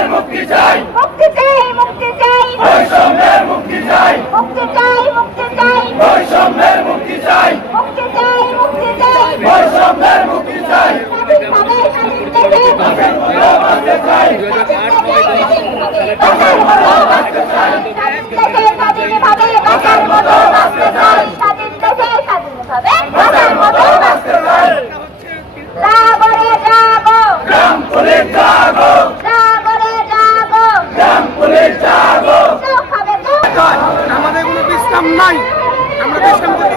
সম্রাট মুক্তি চাই। মুক্তি চাই মুক্তি চাই। ওই সম্রাট মুক্তি চাই। মুক্তি চাই মুক্তি চাই। ওই সম্রাট মুক্তি চাই। মুক্তি চাই মুক্তি চাই। ওই সম্রাট মুক্তি চাই। বাংলা বাংলা বাংলা বাংলা বাংলা বাংলা বাংলা বাংলা বাংলা দাম নাই আমরা বেচলাম কত